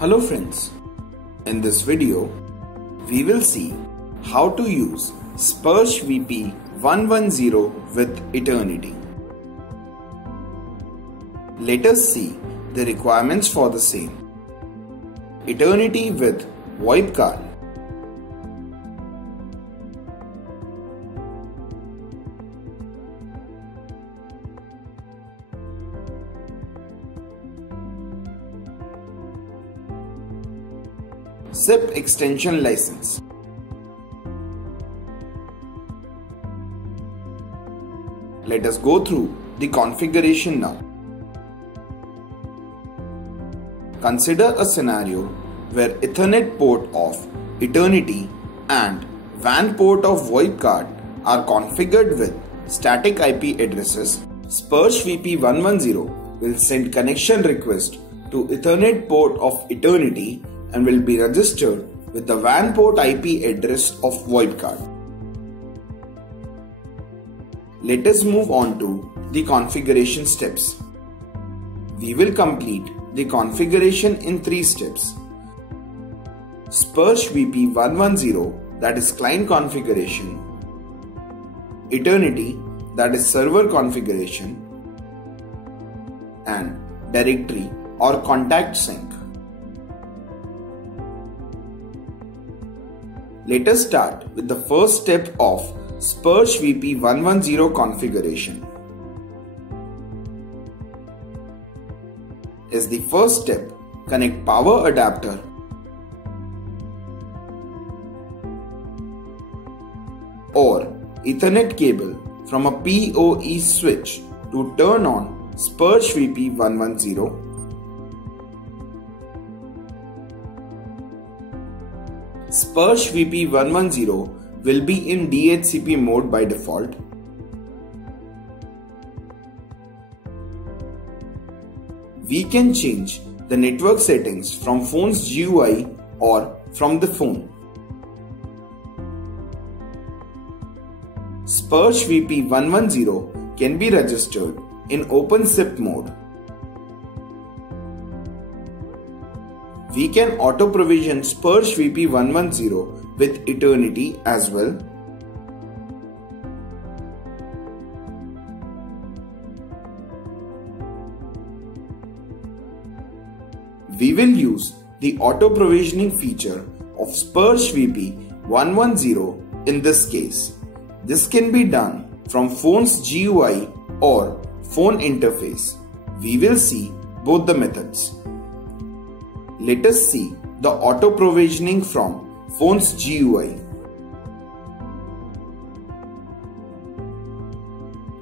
Hello friends, in this video we will see how to use SPARSH VP110 with Eternity. Let us see the requirements for the same. Eternity with VoIP card. SIP extension license. Let us go through the configuration now. Consider a scenario where Ethernet port of Eternity and WAN port of VoIP card are configured with static IP addresses. SPARSH VP110 will send connection request to Ethernet port of Eternity and will be registered with the WAN port IP address of VoIP card. Let us move on to the configuration steps. We will complete the configuration in 3 steps. SPARSH VP110, that is client configuration, Eternity, that is server configuration, and directory or contact sync. Let us start with the first step of SPARSH VP110 configuration. As the first step, connect power adapter or Ethernet cable from a PoE switch to turn on SPARSH VP110. SPARSH VP110 will be in DHCP mode by default. We can change the network settings from Phones Gui or from the phone. SPARSH VP110 can be registered in open SIP mode. We can auto-provision SPARSH VP110 with Eternity as well. We will use the auto-provisioning feature of SPARSH VP110 in this case. This can be done from Phones GUI or phone interface. We will see both the methods. Let us see the auto-provisioning from Phones GUI.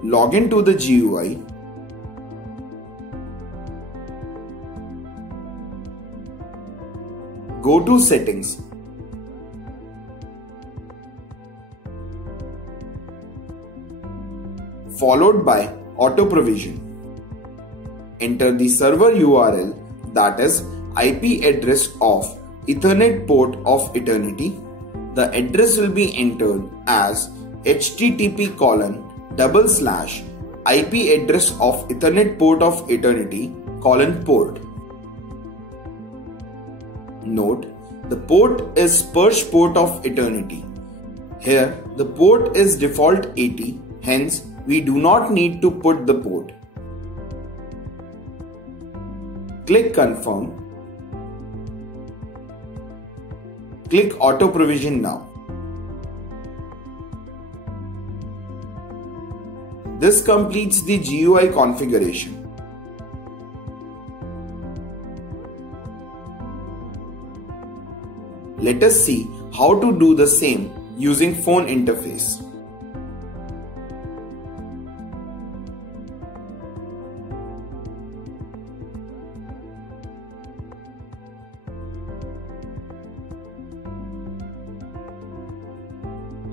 Log into the GUI. Go to Settings. Followed by Auto Provision. Enter the server URL, that is IP address of Ethernet port of Eternity. The address will be entered as http:// IP address of Ethernet port of Eternity : port. Note, the port is SPARSH port of Eternity. Here the port is default 80, hence we do not need to put the port. Click Confirm. Click Auto Provision now. This completes the GUI configuration. Let us see how to do the same using phone interface.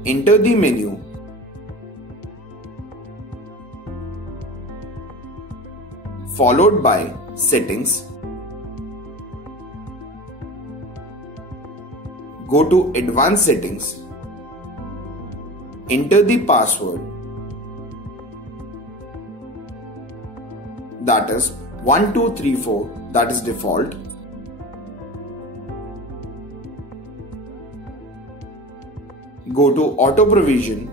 Enter the menu. Followed by Settings. Go to Advanced Settings. Enter the password. that is 1234, that is default. go to Auto Provision,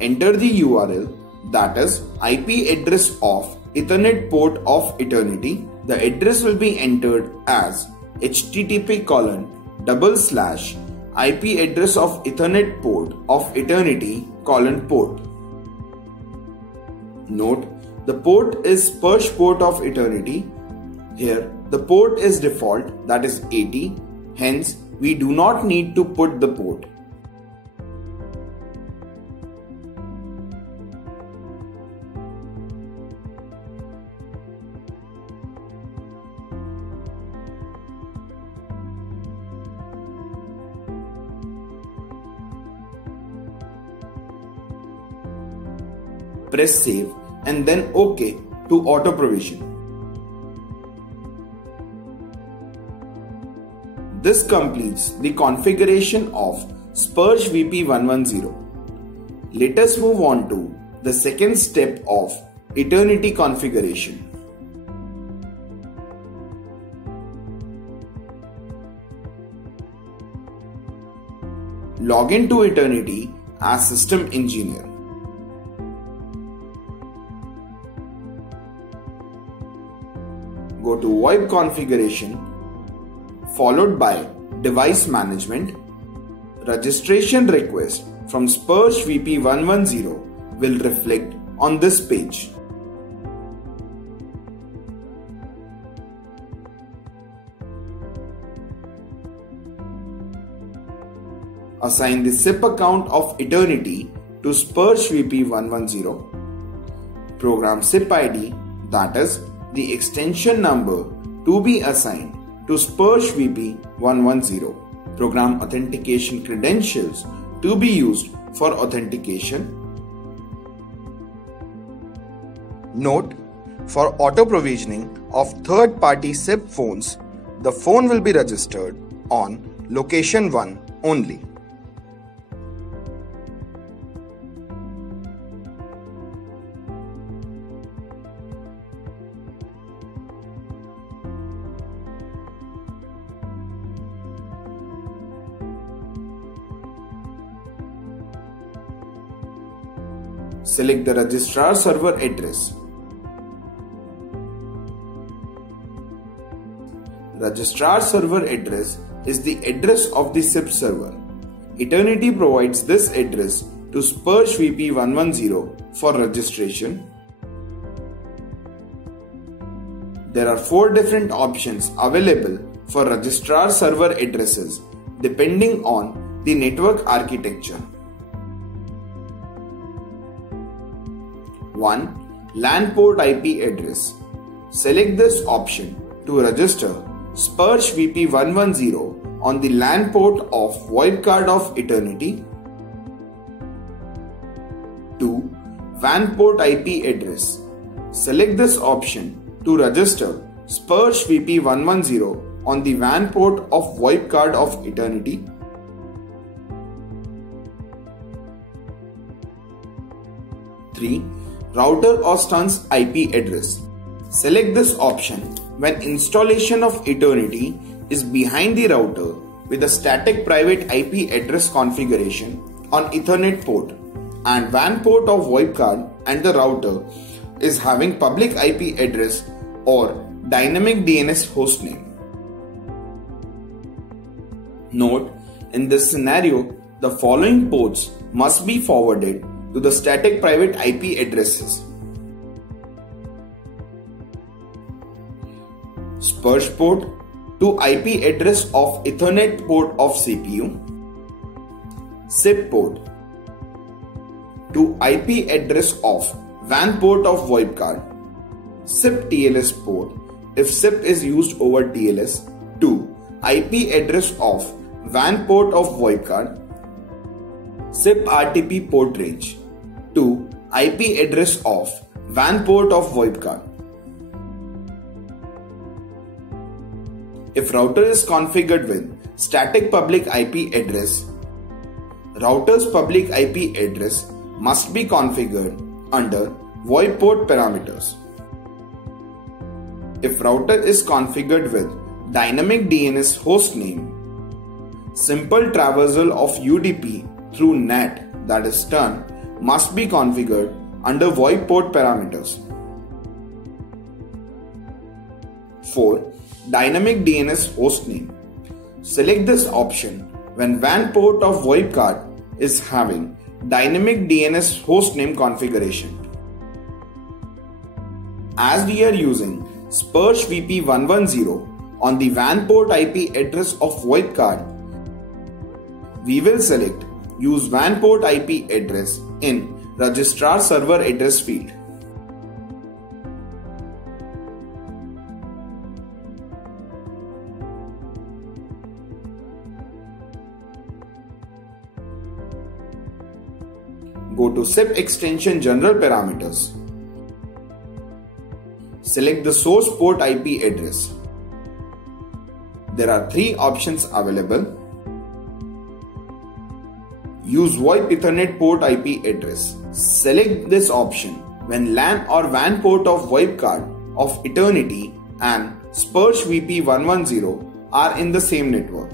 enter the URL, that is IP address of Ethernet port of eternity. The address will be entered as http:// IP address of Ethernet port of eternity : port. Note, the port is SPARSH port of eternity. Here the port is default, that is 80, hence we do not need to put the port. Press save and then OK to auto provision. This completes the configuration of SPARSH VP110. Let us move on to the second step of eternity configuration. Log in to eternity as system engineer. Go to VoIP configuration, followed by device management. Registration request from SPARSH VP110 will reflect on this page. Assign the SIP account of eternity to SPARSH VP110. Program SIP ID, that is the extension number to be assigned to SPARSH VP110. Program authentication credentials to be used for authentication. Note, for auto provisioning of third-party SIP phones, the phone will be registered on location 1 only. Select the registrar server address. Registrar server address is the address of the SIP server. Eternity provides this address to SPARSH VP110 for registration. There are 4 different options available for registrar server addresses depending on the network architecture. 1. LAN port IP address. Select this option to register SPARSH VP110 on the LAN port of VoIP card of eternity. 2. WAN port IP address. Select this option to register SPARSH VP110 on the WAN port of VoIP card of eternity. 3. Router or stunts IP address. Select this option when installation of eternity is behind the router with a static private IP address configuration on Ethernet port and WAN port of VoIP card and the router is having public IP address or dynamic DNS hostname. Note, in this scenario, the following ports must be forwarded to the static private IP addresses: SPARSH port to IP address of Ethernet port of CPU, SIP port to IP address of WAN port of VoIP card, SIP TLS port if SIP is used over TLS, to IP address of WAN port of VoIP card, SIP RTP port range to IP address of WAN port of VoIP card. If router is configured with static public IP address, router's public IP address must be configured under VoIP port parameters. If router is configured with dynamic DNS hostname, simple traversal of UDP through NAT, that is TUN, must be configured under VoIP port parameters. 4. Dynamic DNS hostname. Select this option when WAN port of VoIP card is having dynamic DNS hostname configuration. As we are using SPARSH VP110 on the WAN port IP address of VoIP card, we will select Use WAN port IP address in Registrar Server Address field. Go to SIP extension General Parameters. Select the source port IP address. There are 3 options available. Use VoIP Ethernet port IP address. Select this option when LAN or WAN port of VoIP card of Eternity and SPARSH VP110 are in the same network.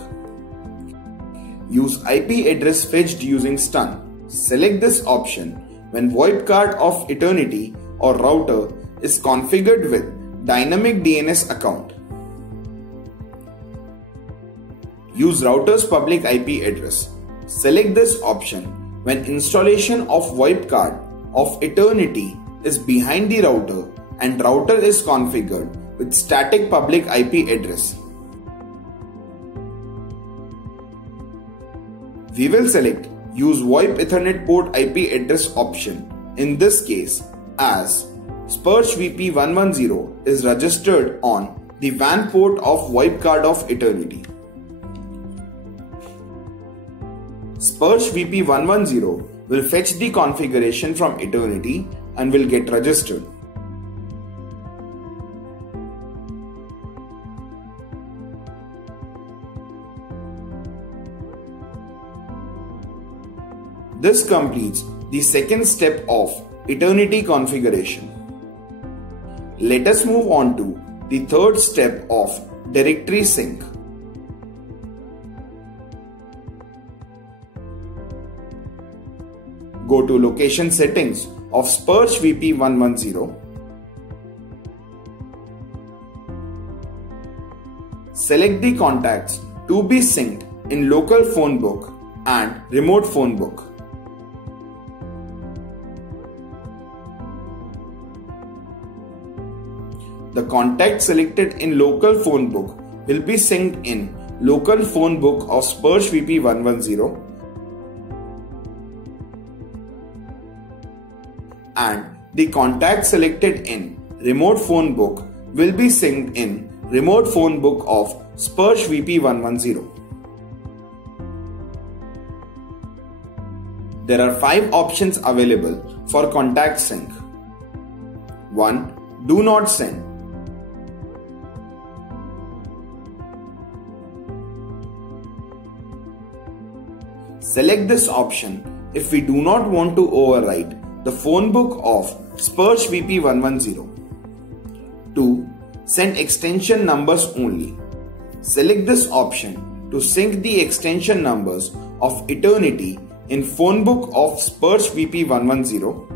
Use IP address fetched using STUN. Select this option when VoIP card of Eternity or router is configured with dynamic DNS account. Use router's public IP address. Select this option when installation of VoIP card of Eternity is behind the router and router is configured with static public IP address. We will select Use VoIP Ethernet port IP address option in this case as SPARSH VP110 is registered on the WAN port of VoIP card of Eternity. SPARSH VP110 will fetch the configuration from Eternity and will get registered. This completes the second step of Eternity configuration. Let us move on to the third step of directory sync. Go to Location Settings of SPARSH VP110. Select the contacts to be synced in local phone book and remote phone book. The contact selected in local phone book will be synced in local phone book of SPARSH VP110 and the contact selected in remote phone book will be synced in remote phone book of SPARSH VP110. There are 5 options available for contact sync. 1. Do not send. Select this option if we do not want to overwrite the phone book of SPARSH VP110. 2. Send extension numbers only. Select this option to sync the extension numbers of Eternity in phone book of SPARSH VP110.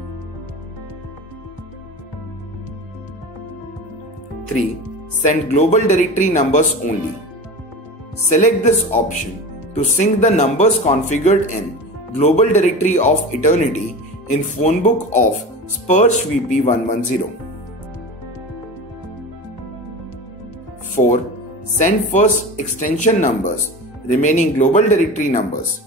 3. Send global directory numbers only. Select this option to sync the numbers configured in global directory of Eternity in phone book of SPARSH VP110. 4. Send first extension numbers, remaining global directory numbers.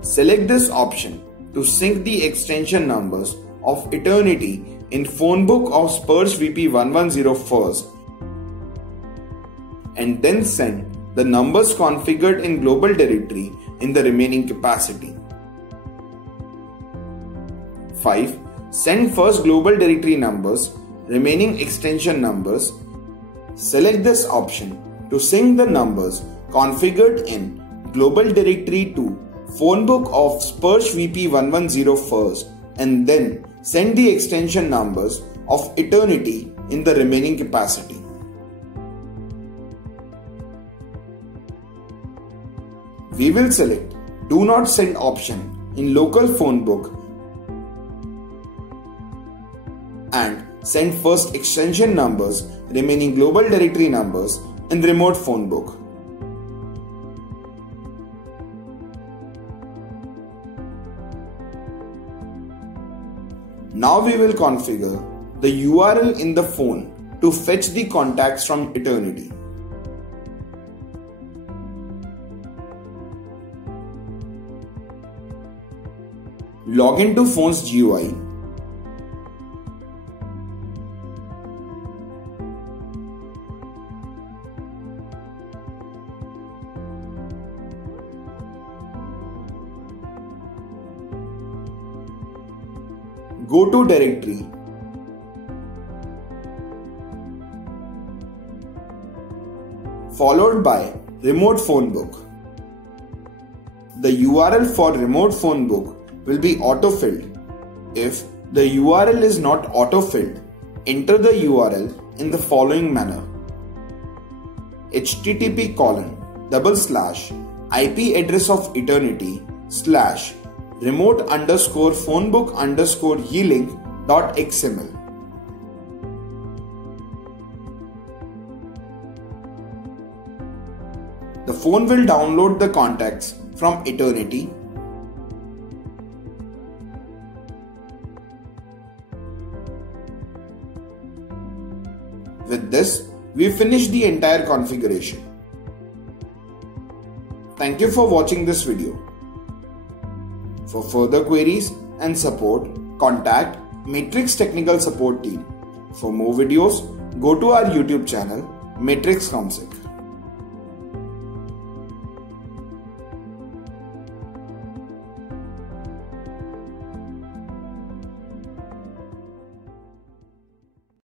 Select this option to sync the extension numbers of Eternity in phone book of SPARSH VP110 first and then send the numbers configured in global directory in the remaining capacity. 5. Send first global directory numbers, remaining extension numbers. Select this option to sync the numbers configured in global directory to phone book of SPARSH VP110 first and then send the extension numbers of Eternity in the remaining capacity. We will select Do Not Send option in local phone book and send first extension numbers remaining global directory numbers in remote phone book. Now we will configure the URL in the phone to fetch the contacts from Eternity. Log into Phones GUI. Go to directory. Followed by remote phone book. The URL for remote phone book will be autofilled. If the URL is not autofilled, enter the URL in the following manner: http:// IP address of Eternity / remote_phonebook_yealink.xml. The phone will download the contacts from Eternity. With this, we finish the entire configuration. Thank you for watching this video. For further queries and support, contact Matrix Technical Support Team. For more videos, go to our YouTube channel, Matrix ComSec.